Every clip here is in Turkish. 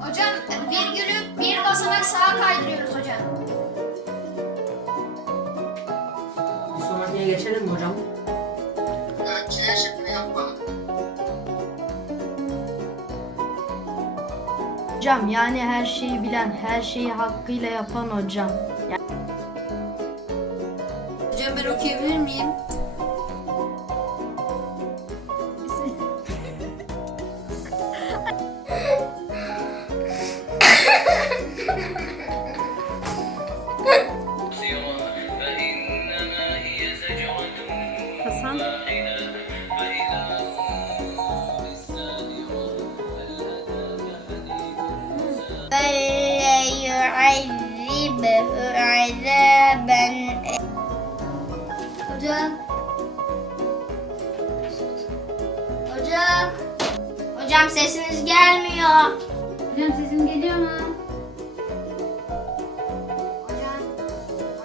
Hocam virgülü bir basamak sağa kaydırıyoruz hocam. Sonraki geçelim mi hocam? Evet, hocam yani her şeyi bilen, her şeyi hakkıyla yapan hocam. Yani... Hocam ben okuyabilir miyim? Hasan. Behra'da ben... E, hocam. Hocam. Hocam sesiniz gelmiyor. Hocam sesim geliyor mu? Hocam.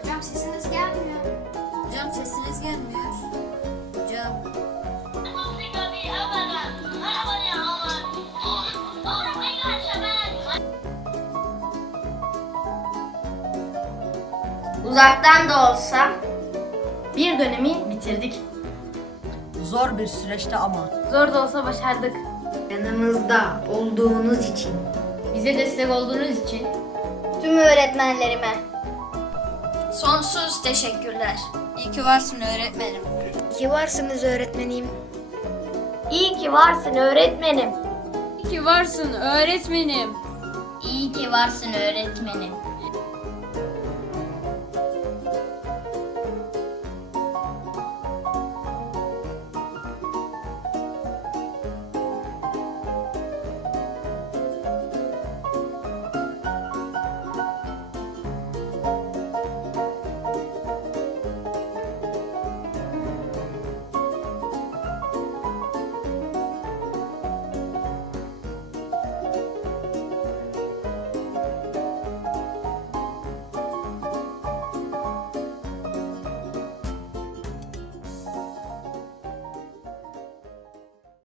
Hocam sesiniz gelmiyor. Hocam sesiniz gelmiyor. Hocam. Uzaktan da olsa Bir dönemi bitirdik. Zor bir süreçti ama. Zor da olsa başardık. yanımızda olduğunuz için Bize destek olduğunuz için tüm öğretmenlerime Sonsuz teşekkürler. İyi ki varsın öğretmenim. İyi ki varsınız öğretmenim. İyi ki varsın öğretmenim. İyi ki varsın öğretmenim. İyi ki varsın öğretmenim.